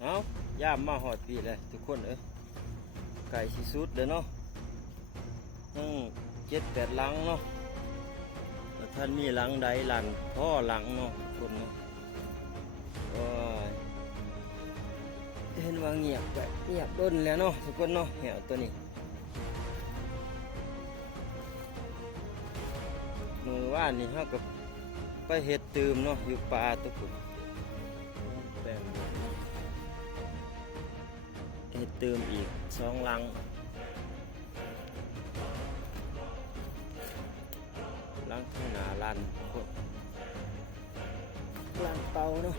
เอาย่ามมาหอดปีเลยทุกคนไก่สิสุดเลยเนาะ7-8หลังเนาะแล้วท่านมีหลังใดหลังพ่อหลังเนาะทุกคนเนาะเห็นว่าเงียบไปเงียบด้นแล้วเนาะทุกคนเนาะแหวตัวนี้มือว่านนี่เขากับไปเห็ดตืมเนาะอยู่ป่าทุกคนแปลงเห็ดตืมอีก2หลังหลังข้างหน้าลันคนลันเป่าเนาะ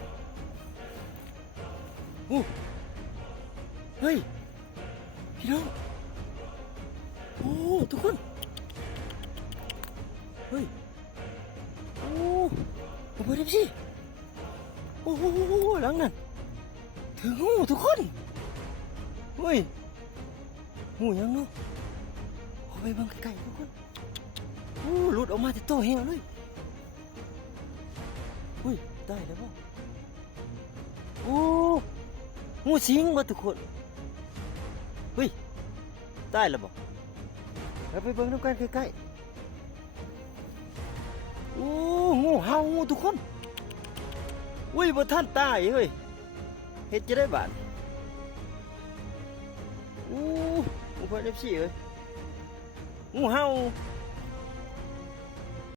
เฮ้ยพี่น้องโอ้ทุกคนเฮ้ยโอ้ผมไปดูสิโอ้โหหลังนั้นถึงงูทุกคนเฮ้ยงูยังเนาะเอาไปบังไกลๆทุกคนโอ้หลุดออกมาแต่โตเหี่ยวเลยเฮ้ยได้แล้วป่ะโอ้งูสิงมาทุกคนเฮ้ยได้แล้วป่ะเราไปเบิ่งน้ำกันใกล้ๆโอ้งูเห่างูทุกคนอุ้ยบ่ท่านตายเฮ้ยเฮ็ดจะได้บาดงูเพิ่นได้สิเอ้ยงูเห่า